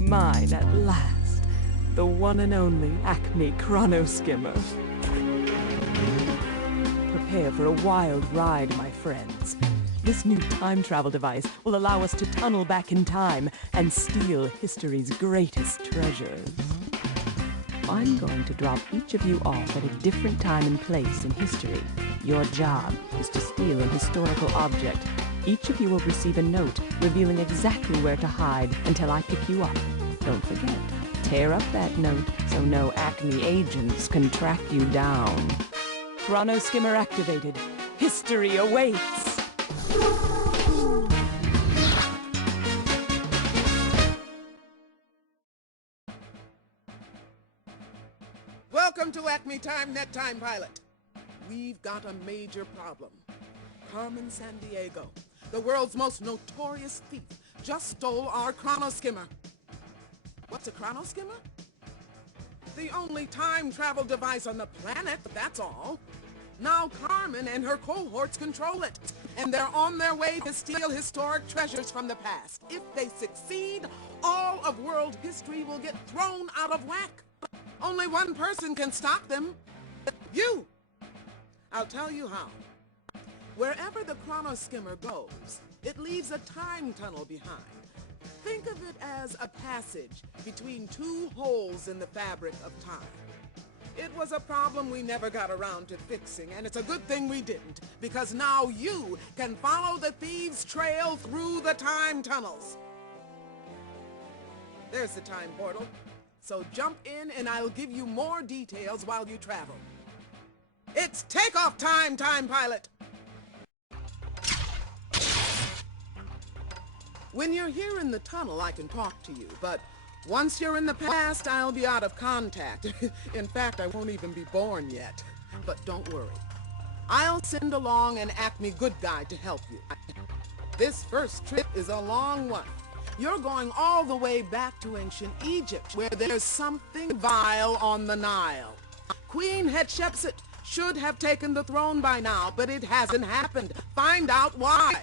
Mine at last, the one and only Acme Chronoskimmer. Prepare for a wild ride, my friends. This new time travel device will allow us to tunnel back in time and steal history's greatest treasures. I'm going to drop each of you off at a different time and place in history. Your job is to steal an historical object. Each of you will receive a note revealing exactly where to hide until I pick you up. Don't forget, tear up that note so no Acme agents can track you down. Chronoskimmer activated. History awaits! Welcome to Acme Time Net Time Pilot. We've got a major problem. Carmen Sandiego, the world's most notorious thief, just stole our Chronoskimmer. What's a Chronoskimmer? The only time travel device on the planet, that's all. Now Carmen and her cohorts control it, and they're on their way to steal historic treasures from the past. If they succeed, all of world history will get thrown out of whack. Only one person can stop them. You! I'll tell you how. Wherever the Chronoskimmer goes, it leaves a time tunnel behind. Think of it as a passage between two holes in the fabric of time. It was a problem we never got around to fixing, and it's a good thing we didn't, because now you can follow the thieves' trail through the time tunnels. There's the time portal. So jump in and I'll give you more details while you travel. It's takeoff time, Time Pilot! When you're here in the tunnel, I can talk to you, but once you're in the past, I'll be out of contact. In fact, I won't even be born yet. But don't worry. I'll send along an Acme good guide to help you. This first trip is a long one. You're going all the way back to ancient Egypt, where there's something vile on the Nile. Queen Hatshepsut should have taken the throne by now, but it hasn't happened. Find out why.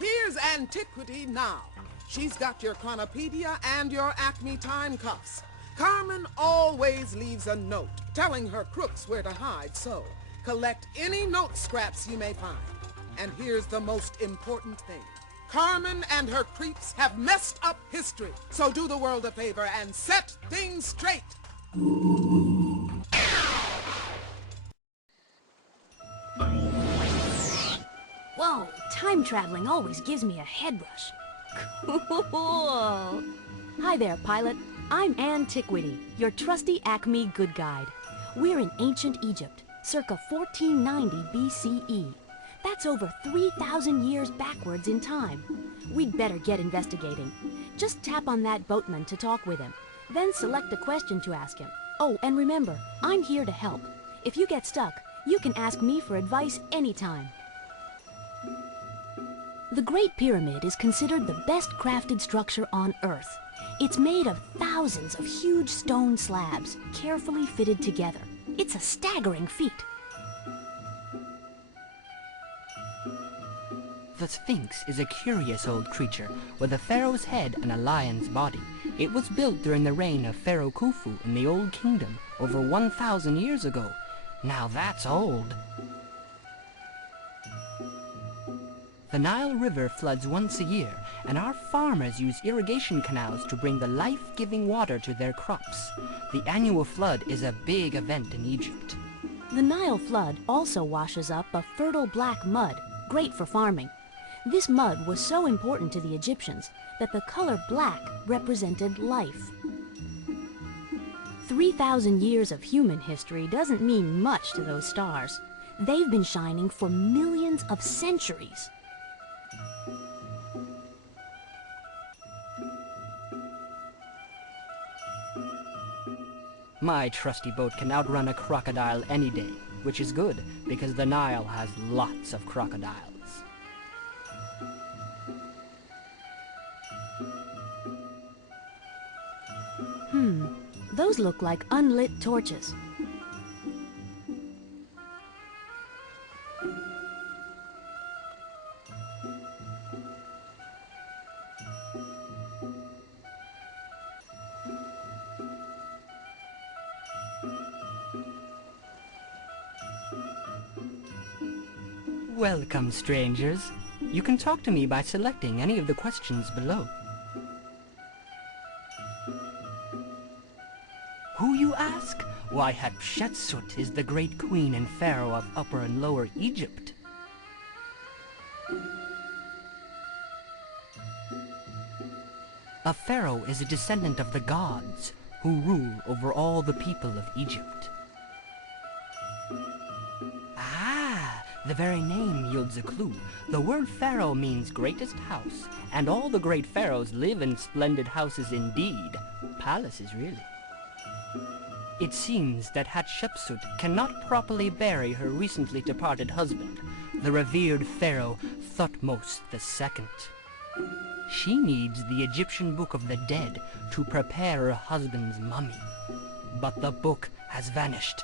Here's Antiquity now. She's got your Chronopedia and your Acme time cuffs. Carmen always leaves a note telling her crooks where to hide, so collect any note scraps you may find. And here's the most important thing. Carmen and her creeps have messed up history, so do the world a favor and set things straight. Whoa, time traveling always gives me a head rush. Cool. Hi there, pilot. I'm Antiquity, your trusty Acme good guide. We're in ancient Egypt, circa 1490 BCE. That's over 3,000 years backwards in time. We'd better get investigating. Just tap on that boatman to talk with him. Then select a question to ask him. Oh, and remember, I'm here to help. If you get stuck, you can ask me for advice anytime. The Great Pyramid is considered the best crafted structure on Earth. It's made of thousands of huge stone slabs, carefully fitted together. It's a staggering feat. The Sphinx is a curious old creature with a pharaoh's head and a lion's body. It was built during the reign of Pharaoh Khufu in the Old Kingdom over 1,000 years ago. Now that's old. The Nile River floods once a year, and our farmers use irrigation canals to bring the life-giving water to their crops. The annual flood is a big event in Egypt. The Nile flood also washes up a fertile black mud, great for farming. This mud was so important to the Egyptians that the color black represented life. 3,000 years of human history doesn't mean much to those stars. They've been shining for millions of centuries. My trusty boat can outrun a crocodile any day, which is good, because the Nile has lots of crocodiles. Those look like unlit torches. Welcome, strangers. You can talk to me by selecting any of the questions below. Who, you ask? Why, Hatshepsut is the great queen and pharaoh of Upper and Lower Egypt. A pharaoh is a descendant of the gods who rule over all the people of Egypt. Ah, the very name yields a clue. The word pharaoh means greatest house, and all the great pharaohs live in splendid houses indeed. Palaces, really. It seems that Hatshepsut cannot properly bury her recently departed husband, the revered pharaoh Thutmose II. She needs the Egyptian Book of the Dead to prepare her husband's mummy. But the book has vanished.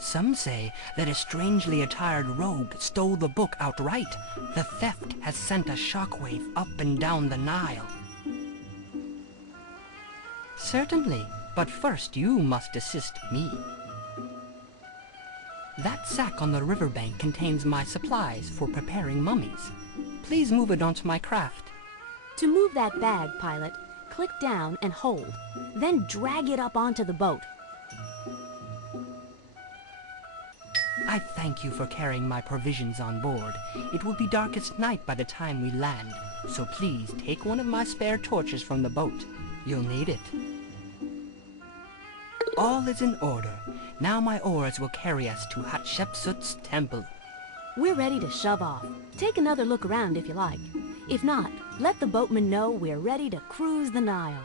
Some say that a strangely attired rogue stole the book outright. The theft has sent a shockwave up and down the Nile. Certainly. But first you must assist me. That sack on the riverbank contains my supplies for preparing mummies. Please move it onto my craft. To move that bag, pilot, click down and hold. Then drag it up onto the boat. I thank you for carrying my provisions on board. It will be darkest night by the time we land, so please take one of my spare torches from the boat. You'll need it. All is in order. Now my oars will carry us to Hatshepsut's temple. We're ready to shove off. Take another look around if you like. If not, let the boatman know we're ready to cruise the Nile.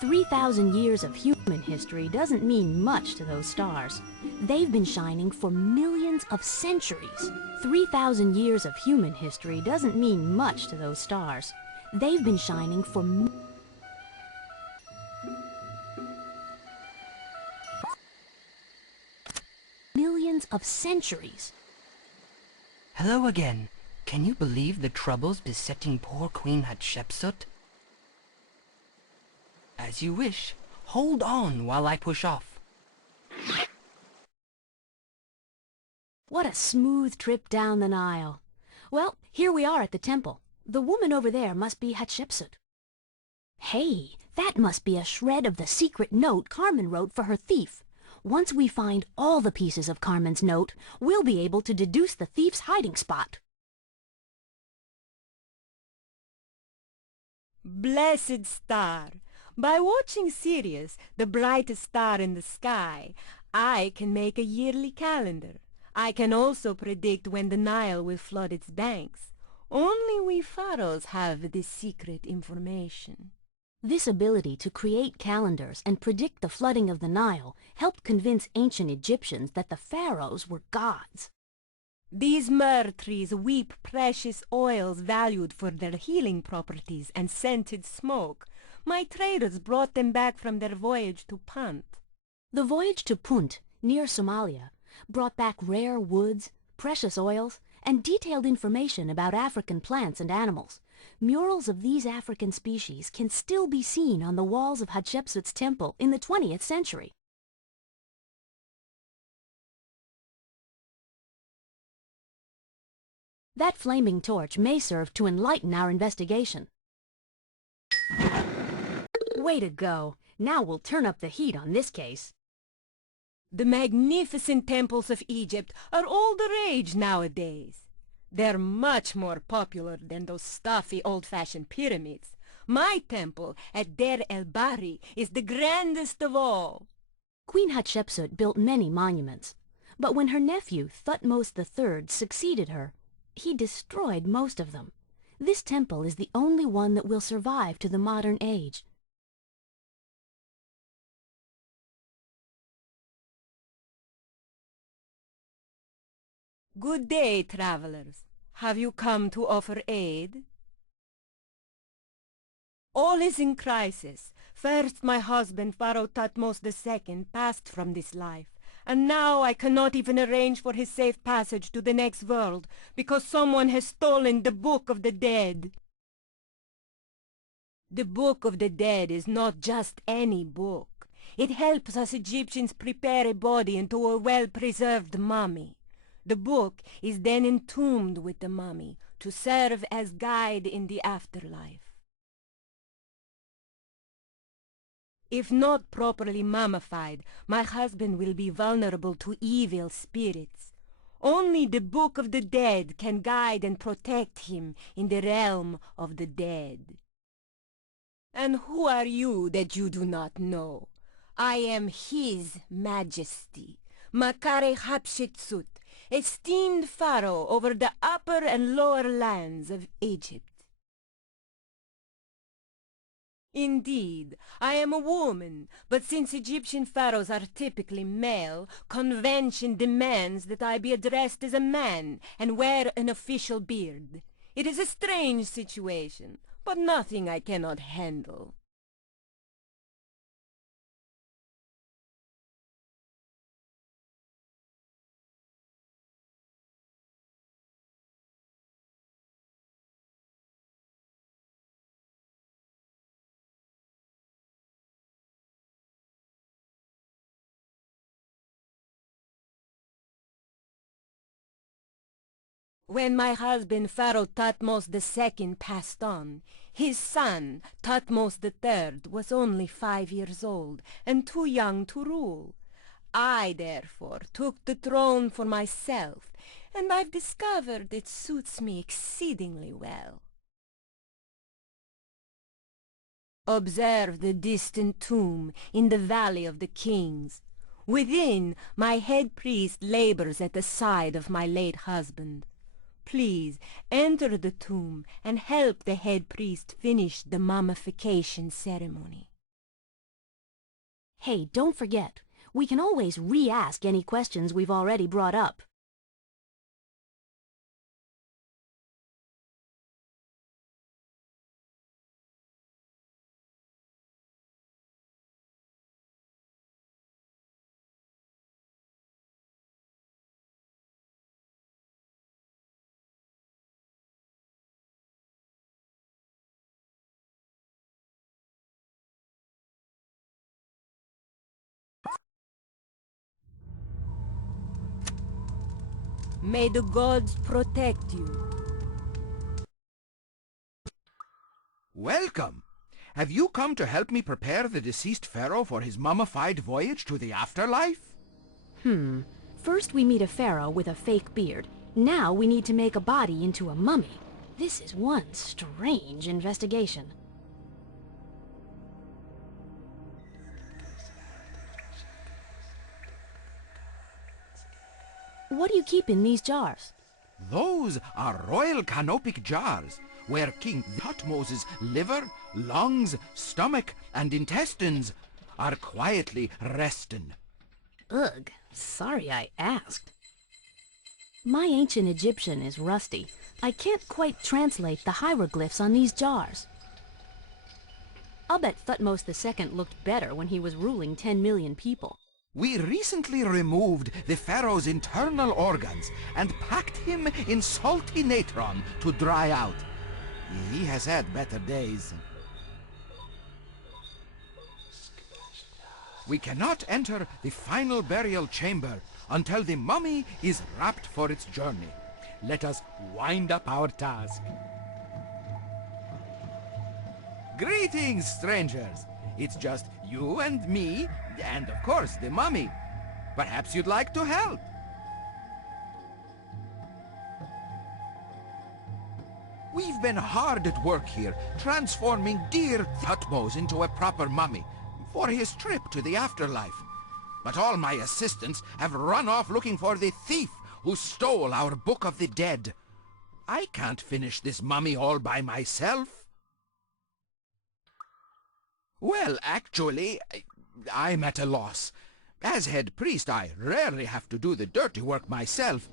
"3,000 years of human history doesn't mean much to those stars. They've been shining for millions of centuries. 3,000 years of human history doesn't mean much to those stars. They've been shining for millions of centuries." Hello again. Can you believe the troubles besetting poor Queen Hatshepsut? As you wish. Hold on while I push off. What a smooth trip down the Nile. Well, here we are at the temple. The woman over there must be Hatshepsut. Hey, that must be a shred of the secret note Carmen wrote for her thief. Once we find all the pieces of Carmen's note, we'll be able to deduce the thief's hiding spot. Blessed star! By watching Sirius, the brightest star in the sky, I can make a yearly calendar. I can also predict when the Nile will flood its banks. Only we pharaohs have this secret information. This ability to create calendars and predict the flooding of the Nile helped convince ancient Egyptians that the pharaohs were gods. These myrrh trees weep precious oils valued for their healing properties and scented smoke. My traders brought them back from their voyage to Punt. The voyage to Punt, near Somalia, brought back rare woods, precious oils, and detailed information about African plants and animals. Murals of these African species can still be seen on the walls of Hatshepsut's temple in the 20th century. That flaming torch may serve to enlighten our investigation. Way to go! Now we'll turn up the heat on this case. The magnificent temples of Egypt are all the rage nowadays. They're much more popular than those stuffy old-fashioned pyramids. My temple at Der el-Bahri is the grandest of all. Queen Hatshepsut built many monuments, but when her nephew Thutmose III succeeded her, he destroyed most of them. This temple is the only one that will survive to the modern age. Good day, travelers. Have you come to offer aid? All is in crisis. First, my husband, Pharaoh Thutmose II, passed from this life, and now I cannot even arrange for his safe passage to the next world because someone has stolen the Book of the Dead. The Book of the Dead is not just any book. It helps us Egyptians prepare a body into a well-preserved mummy. The book is then entombed with the mummy to serve as guide in the afterlife. If not properly mummified, my husband will be vulnerable to evil spirits. Only the Book of the Dead can guide and protect him in the realm of the dead. And who are you that you do not know? I am His Majesty, Makare Hatshepsut, esteemed pharaoh over the upper and lower lands of Egypt. Indeed, I am a woman, but since Egyptian pharaohs are typically male, convention demands that I be addressed as a man and wear an official beard. It is a strange situation, but nothing I cannot handle. When my husband Pharaoh Thutmose II passed on, his son Thutmose III was only 5 years old and too young to rule. I therefore took the throne for myself, and I've discovered it suits me exceedingly well. Observe the distant tomb in the Valley of the Kings. Within, my head priest labors at the side of my late husband. Please enter the tomb and help the head priest finish the mummification ceremony. Hey, don't forget, we can always re-ask any questions we've already brought up. May the gods protect you. Welcome! Have you come to help me prepare the deceased pharaoh for his mummified voyage to the afterlife? First we meet a pharaoh with a fake beard. Now we need to make a body into a mummy. This is one strange investigation. What do you keep in these jars? Those are royal canopic jars, where King Thutmose's liver, lungs, stomach, and intestines are quietly resting. Ugh, sorry I asked. My ancient Egyptian is rusty. I can't quite translate the hieroglyphs on these jars. I'll bet Thutmose II looked better when he was ruling 10 million people. We recently removed the pharaoh's internal organs and packed him in salty natron to dry out. He has had better days. We cannot enter the final burial chamber until the mummy is wrapped for its journey. Let us wind up our task. Greetings, strangers. It's just you and me, and of course the mummy. Perhaps you'd like to help. We've been hard at work here, transforming dear Thutmose into a proper mummy for his trip to the afterlife. But all my assistants have run off looking for the thief who stole our Book of the Dead. I can't finish this mummy all by myself. Well, actually, I'm at a loss. As head priest, I rarely have to do the dirty work myself.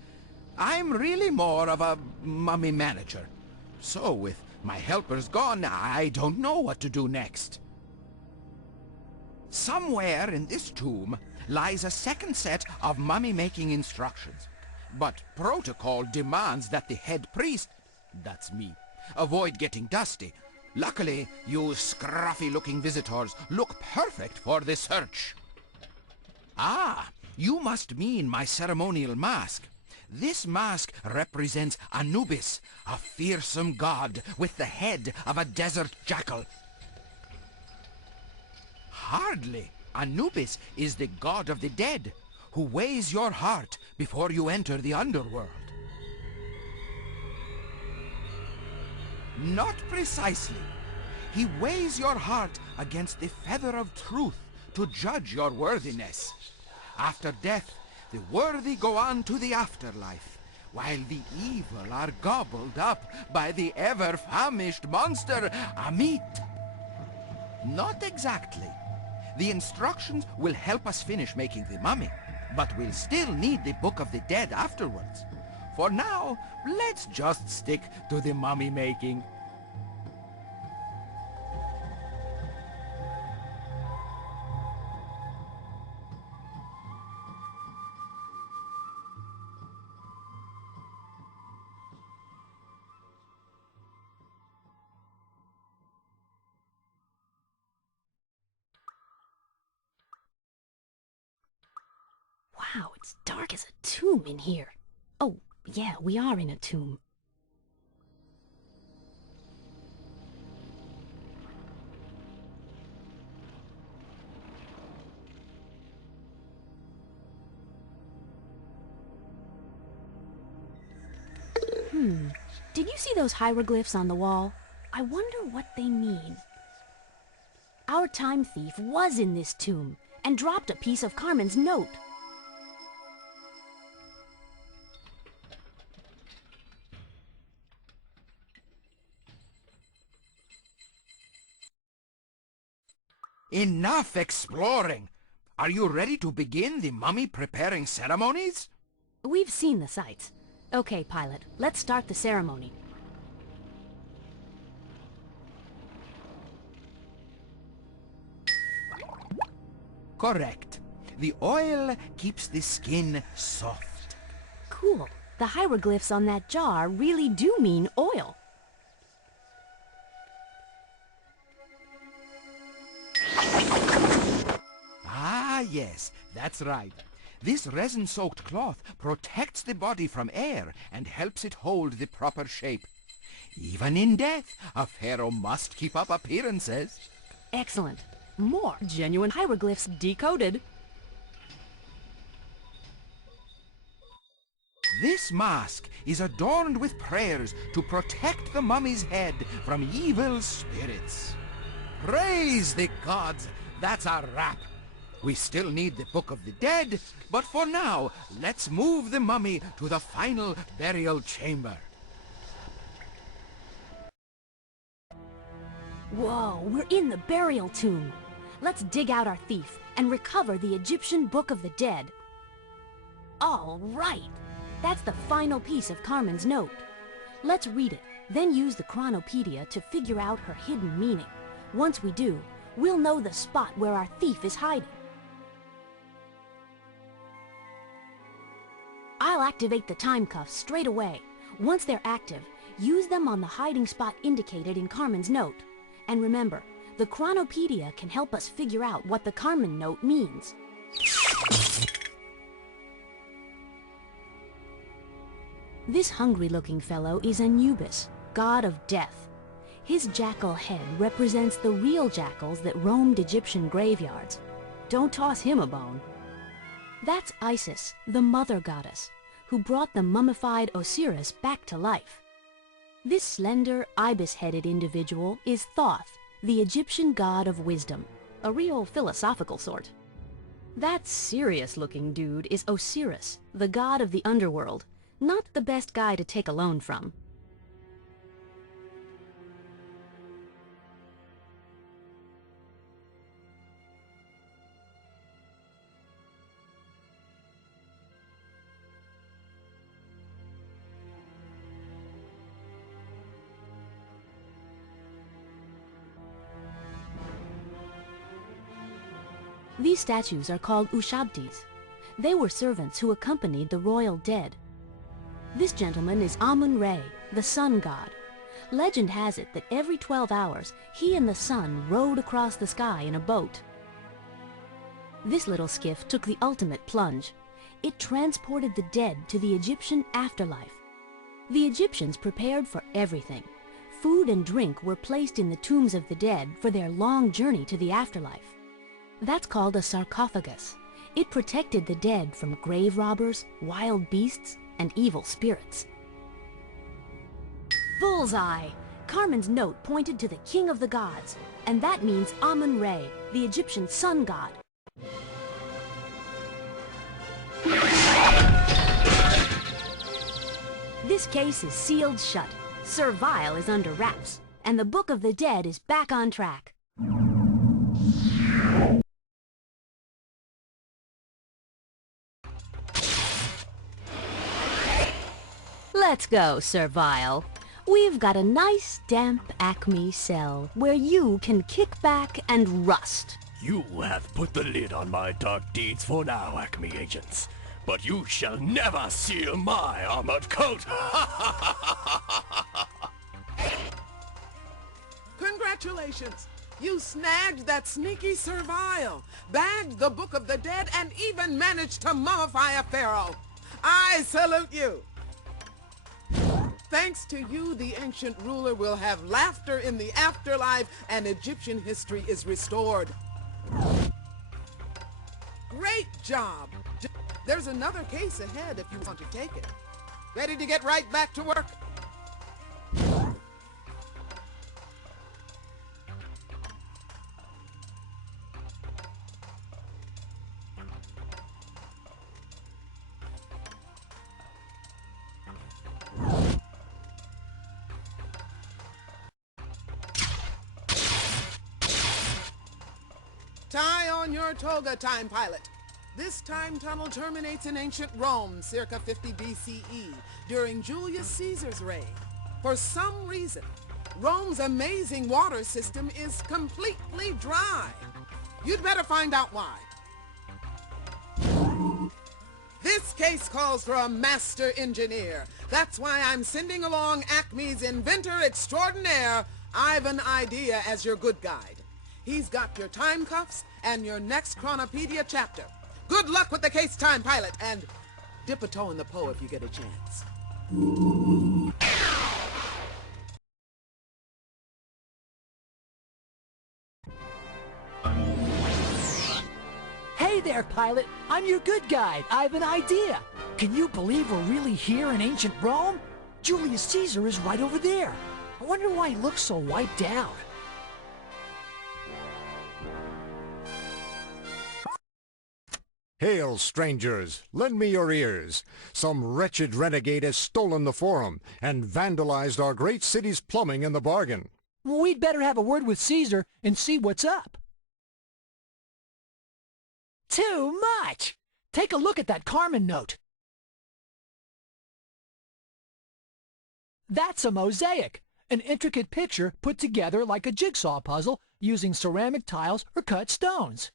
I'm really more of a mummy manager. So, with my helpers gone, I don't know what to do next. Somewhere in this tomb lies a second set of mummy-making instructions. But protocol demands that the head priest, that's me, avoid getting dusty. Luckily, you scruffy-looking visitors look perfect for the search. Ah, you must mean my ceremonial mask. This mask represents Anubis, a fearsome god with the head of a desert jackal. Hardly. Anubis is the god of the dead, who weighs your heart before you enter the underworld. Not precisely. He weighs your heart against the feather of truth to judge your worthiness. After death, the worthy go on to the afterlife, while the evil are gobbled up by the ever-famished monster, Amit. Not exactly. The instructions will help us finish making the mummy, but we'll still need the Book of the Dead afterwards. For now, let's just stick to the mummy making. Wow, it's dark as a tomb in here. Oh, yeah, we are in a tomb. Did you see those hieroglyphs on the wall? I wonder what they mean. Our time thief was in this tomb and dropped a piece of Carmen's note. Enough exploring! Are you ready to begin the mummy-preparing ceremonies? We've seen the sights. Okay, pilot, let's start the ceremony. Correct. The oil keeps the skin soft. Cool. The hieroglyphs on that jar really do mean oil. Ah, yes, that's right. This resin-soaked cloth protects the body from air and helps it hold the proper shape. Even in death, a pharaoh must keep up appearances. Excellent. More genuine hieroglyphs decoded. This mask is adorned with prayers to protect the mummy's head from evil spirits. Praise the gods! That's a wrap. We still need the Book of the Dead, but for now, let's move the mummy to the final burial chamber. Whoa, we're in the burial tomb. Let's dig out our thief and recover the Egyptian Book of the Dead. All right. That's the final piece of Carmen's note. Let's read it, then use the Chronopedia to figure out her hidden meaning. Once we do, we'll know the spot where our thief is hiding. I'll activate the time cuffs straight away. Once they're active, use them on the hiding spot indicated in Carmen's note. And remember, the Chronopedia can help us figure out what the Carmen note means. This hungry-looking fellow is Anubis, god of death. His jackal head represents the real jackals that roamed Egyptian graveyards. Don't toss him a bone. That's Isis, the mother goddess, who brought the mummified Osiris back to life. This slender, ibis-headed individual is Thoth, the Egyptian god of wisdom, a real philosophical sort. That serious-looking dude is Osiris, the god of the underworld, not the best guy to take a loan from. These statues are called Ushabtis. They were servants who accompanied the royal dead. This gentleman is Amun-Re, the sun god. Legend has it that every 12 hours, he and the sun rode across the sky in a boat. This little skiff took the ultimate plunge. It transported the dead to the Egyptian afterlife. The Egyptians prepared for everything. Food and drink were placed in the tombs of the dead for their long journey to the afterlife. That's called a sarcophagus. It protected the dead from grave robbers, wild beasts, and evil spirits. Bullseye! Carmen's note pointed to the king of the gods, and that means Amun-Re, the Egyptian sun god. This case is sealed shut. Sir Vile is under wraps, and the Book of the Dead is back on track. Let's go, Sir Vile. We've got a nice, damp Acme cell where you can kick back and rust. You have put the lid on my dark deeds for now, Acme agents. But you shall never seal my armored coat! Congratulations! You snagged that sneaky Sir Vile, bagged the Book of the Dead, and even managed to mummify a pharaoh. I salute you! Thanks to you, the ancient ruler will have laughter in the afterlife and Egyptian history is restored. Great job! There's another case ahead if you want to take it. Ready to get right back to work? Tie on your toga, time pilot. This time tunnel terminates in ancient Rome, circa 50 BCE, during Julius Caesar's reign. For some reason, Rome's amazing water system is completely dry. You'd better find out why. This case calls for a master engineer. That's why I'm sending along Acme's inventor extraordinaire, Ivan Idea, as your good guide. He's got your time cuffs and your next Chronopedia chapter. Good luck with the case, time pilot, and dip a toe in the Po if you get a chance. Hey there, pilot. I'm your good guide, Ivan Idea. Can you believe we're really here in ancient Rome? Julius Caesar is right over there. I wonder why he looks so wiped out. Hail, strangers! Lend me your ears. Some wretched renegade has stolen the Forum and vandalized our great city's plumbing in the bargain. Well, we'd better have a word with Caesar and see what's up. Too much! Take a look at that Carmen note. That's a mosaic, an intricate picture put together like a jigsaw puzzle using ceramic tiles or cut stones.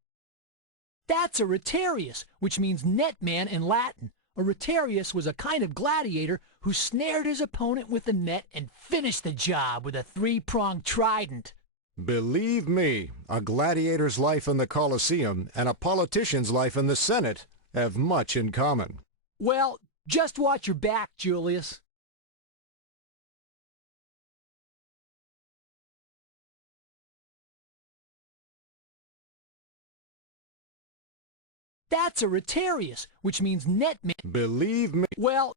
That's a rotarius, which means net man in Latin. A rotarius was a kind of gladiator who snared his opponent with a net and finished the job with a three-pronged trident. Believe me, a gladiator's life in the Colosseum and a politician's life in the Senate have much in common. Well, just watch your back, Julius. That's a rotarius, which means net man. Believe me. Well,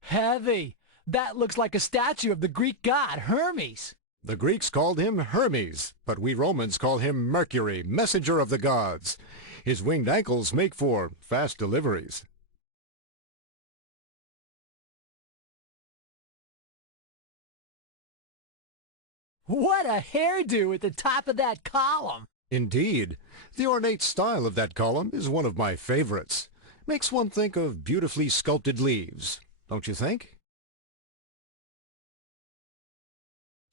heavy. That looks like a statue of the Greek god Hermes. The Greeks called him Hermes, but we Romans call him Mercury, messenger of the gods. His winged ankles make for fast deliveries. What a hairdo at the top of that column! Indeed. The ornate style of that column is one of my favorites. Makes one think of beautifully sculpted leaves, don't you think?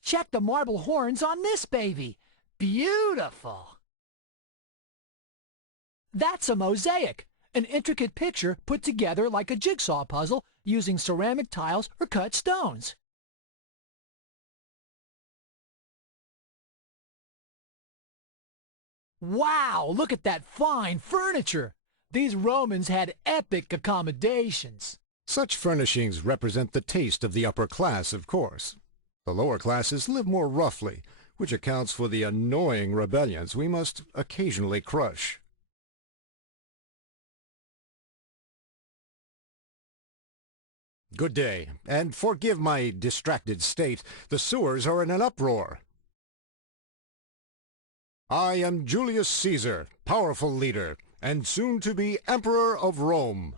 Check the marble horns on this baby. Beautiful! That's a mosaic, an intricate picture put together like a jigsaw puzzle using ceramic tiles or cut stones. Wow, look at that fine furniture! These Romans had epic accommodations. Such furnishings represent the taste of the upper class, of course. The lower classes live more roughly, which accounts for the annoying rebellions we must occasionally crush. Good day, and forgive my distracted state. The sewers are in an uproar. I am Julius Caesar, powerful leader, and soon to be Emperor of Rome.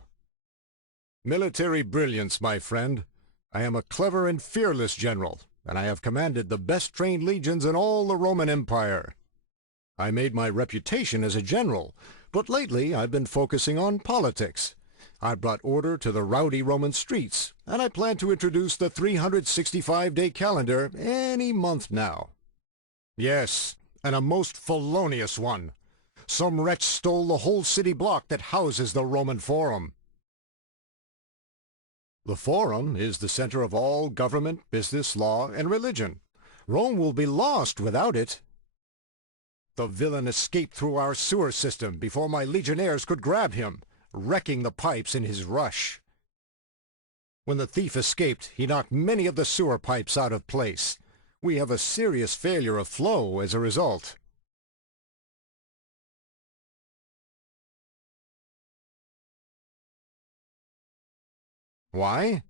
Military brilliance, my friend. I am a clever and fearless general, and I have commanded the best-trained legions in all the Roman Empire. I made my reputation as a general, but lately I've been focusing on politics. I brought order to the rowdy Roman streets, and I plan to introduce the 365-day calendar any month now. Yes, and a most felonious one. Some wretch stole the whole city block that houses the Roman Forum. The Forum is the center of all government, business, law, and religion. Rome will be lost without it. The villain escaped through our sewer system before my legionnaires could grab him, wrecking the pipes in his rush. When the thief escaped, he knocked many of the sewer pipes out of place. We have a serious failure of flow as a result. Why?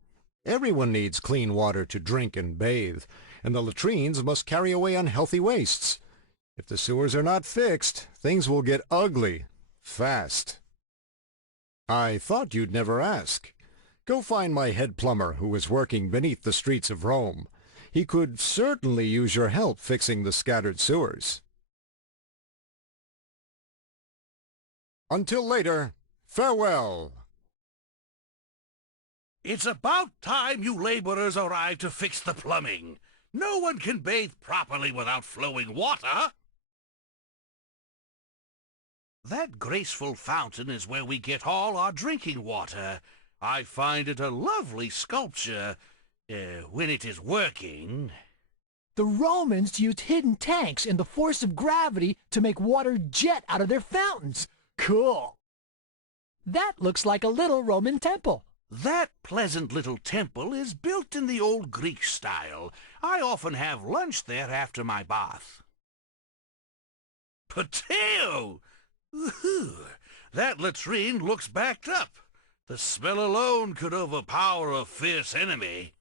Everyone needs clean water to drink and bathe, and the latrines must carry away unhealthy wastes. If the sewers are not fixed, things will get ugly, fast. I thought you'd never ask. Go find my head plumber who is working beneath the streets of Rome. He could certainly use your help fixing the scattered sewers. Until later, farewell. It's about time you laborers arrive to fix the plumbing. No one can bathe properly without flowing water. That graceful fountain is where we get all our drinking water. I find it a lovely sculpture, when it is working. The Romans used hidden tanks and the force of gravity to make water jet out of their fountains. Cool. That looks like a little Roman temple. That pleasant little temple is built in the old Greek style. I often have lunch there after my bath. Pateo! That latrine looks backed up. The smell alone could overpower a fierce enemy.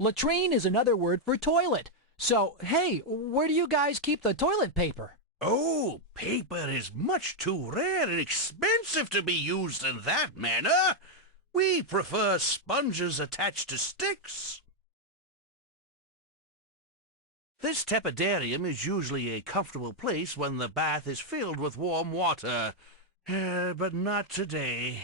Latrine is another word for toilet. So, hey, where do you guys keep the toilet paper? Oh, paper is much too rare and expensive to be used in that manner. We prefer sponges attached to sticks. This tepidarium is usually a comfortable place when the bath is filled with warm water. But not today.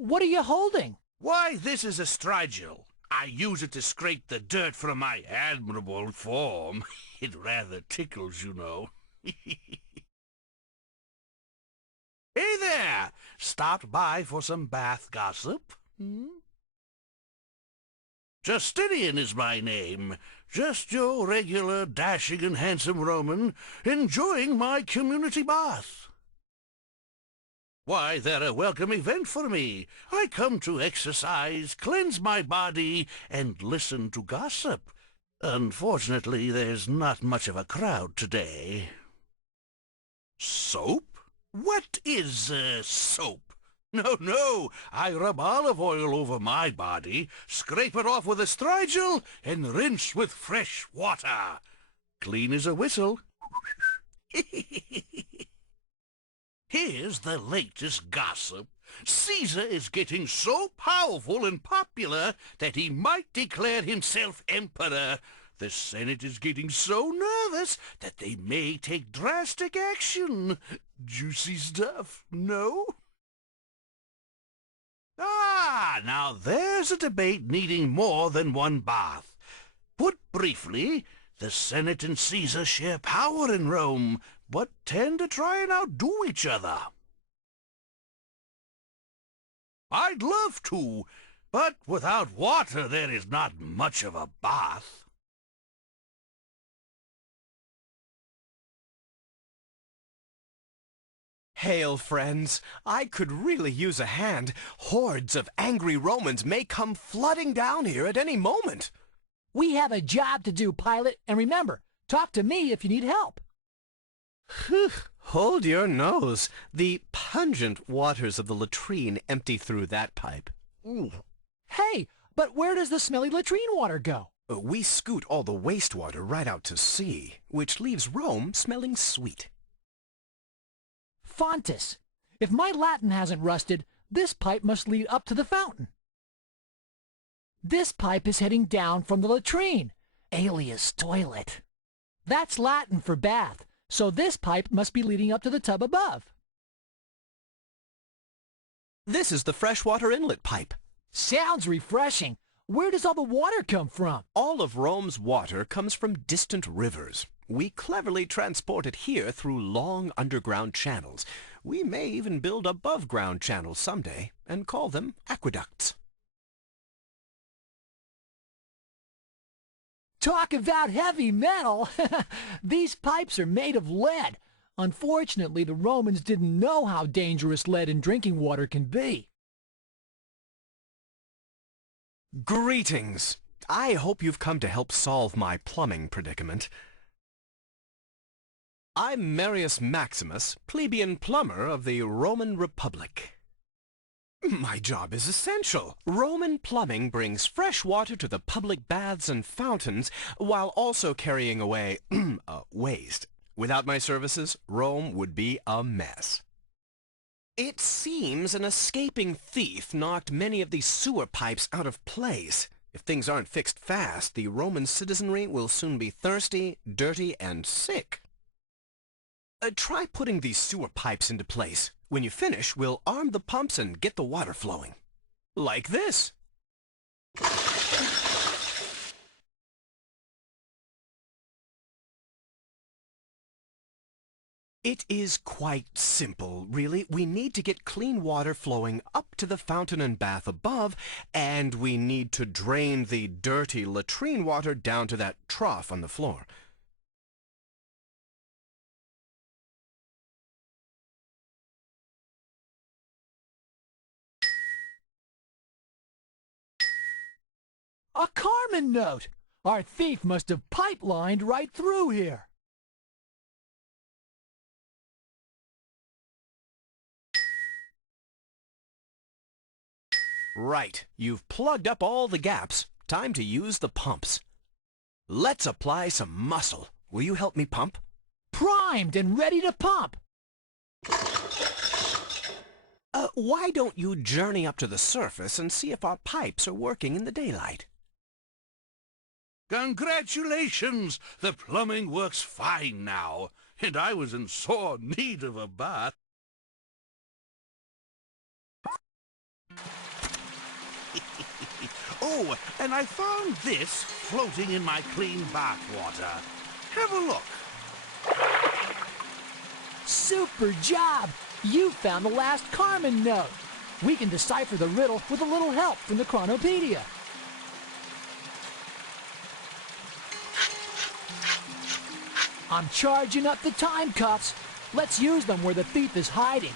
What are you holding? Why, this is a strigil. I use it to scrape the dirt from my admirable form. It rather tickles, you know. Hey there! Stopped by for some bath gossip? Justinian is my name. Just your regular dashing and handsome Roman, enjoying my community bath. Why, they're a welcome event for me. I come to exercise, cleanse my body, and listen to gossip. Unfortunately, there's not much of a crowd today. Soap? What is, soap? No, I rub olive oil over my body, scrape it off with a strigil, and rinse with fresh water. Clean as a whistle. Here's the latest gossip. Caesar is getting so powerful and popular that he might declare himself emperor. The Senate is getting so nervous that they may take drastic action. Juicy stuff, no? Ah, now there's a debate needing more than one bath. Put briefly, the Senate and Caesar share power in Rome, but tend to try and outdo each other. I'd love to, but without water there is not much of a bath. Hail, friends! I could really use a hand. Hordes of angry Romans may come flooding down here at any moment. We have a job to do, pilot, and remember, talk to me if you need help. Phew, hold your nose. The pungent waters of the latrine empty through that pipe. Ooh. Hey, but where does the smelly latrine water go? We scoot all the wastewater right out to sea, which leaves Rome smelling sweet. Fontis. If my Latin hasn't rusted, this pipe must lead up to the fountain. This pipe is heading down from the latrine, alias toilet. That's Latin for bath, so this pipe must be leading up to the tub above. This is the freshwater inlet pipe. Sounds refreshing. Where does all the water come from? All of Rome's water comes from distant rivers. We cleverly transport it here through long underground channels. We may even build above-ground channels someday and call them aqueducts. Talk about heavy metal! These pipes are made of lead. Unfortunately, the Romans didn't know how dangerous lead in drinking water can be. Greetings! I hope you've come to help solve my plumbing predicament. I'm Marius Maximus, plebeian plumber of the Roman Republic. My job is essential. Roman plumbing brings fresh water to the public baths and fountains while also carrying away waste. Without my services, Rome would be a mess. It seems an escaping thief knocked many of these sewer pipes out of place. If things aren't fixed fast, the Roman citizenry will soon be thirsty, dirty, and sick. Try putting these sewer pipes into place. When you finish, we'll arm the pumps and get the water flowing. Like this. It is quite simple, really. We need to get clean water flowing up to the fountain and bath above, and we need to drain the dirty latrine water down to that trough on the floor. A Carmen note! Our thief must have pipelined right through here. Right, you've plugged up all the gaps. Time to use the pumps. Let's apply some muscle. Will you help me pump? Primed and ready to pump. Why don't you journey up to the surface and see if our pipes are working in the daylight? Congratulations! The plumbing works fine now, and I was in sore need of a bath. Oh, and I found this floating in my clean bath water. Have a look. Super job! You found the last Carmen note. We can decipher the riddle with a little help from the Chronopedia. I'm charging up the time cuffs. Let's use them where the thief is hiding.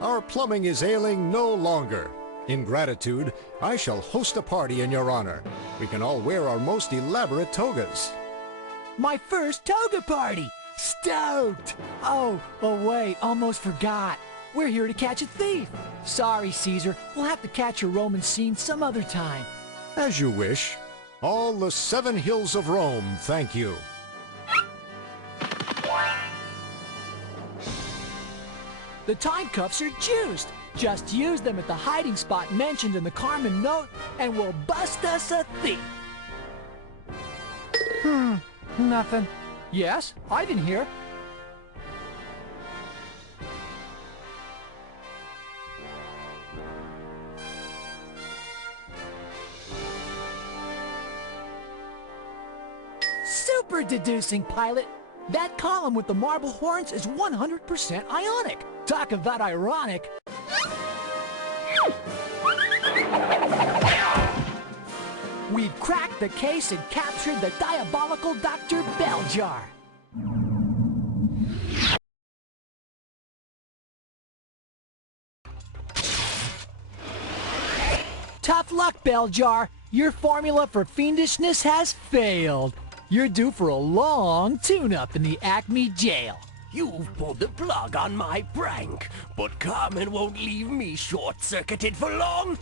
Our plumbing is ailing no longer. In gratitude, I shall host a party in your honor. We can all wear our most elaborate togas. My first toga party! Stoked! Oh, wait, almost forgot. We're here to catch a thief. Sorry, Caesar. We'll have to catch a Roman scene some other time. As you wish. All the 7 hills of Rome thank you. The time cuffs are juiced. Just use them at the hiding spot mentioned in the Carmen note, and we'll bust us a thief. Nothing. Yes, I've been here. Super deducing, pilot. That column with the marble horns is 100% ionic. Talk about ironic. We've cracked the case and captured the diabolical Dr. Belljar. Tough luck, Belljar. Your formula for fiendishness has failed. You're due for a long tune-up in the Acme jail. You've pulled the plug on my prank, but Carmen won't leave me short-circuited for long.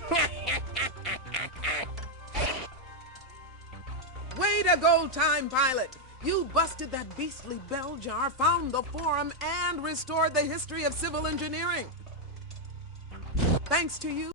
Way to go, Time Pilot! You busted that beastly bell jar, found the forum, and restored the history of civil engineering. Thanks to you,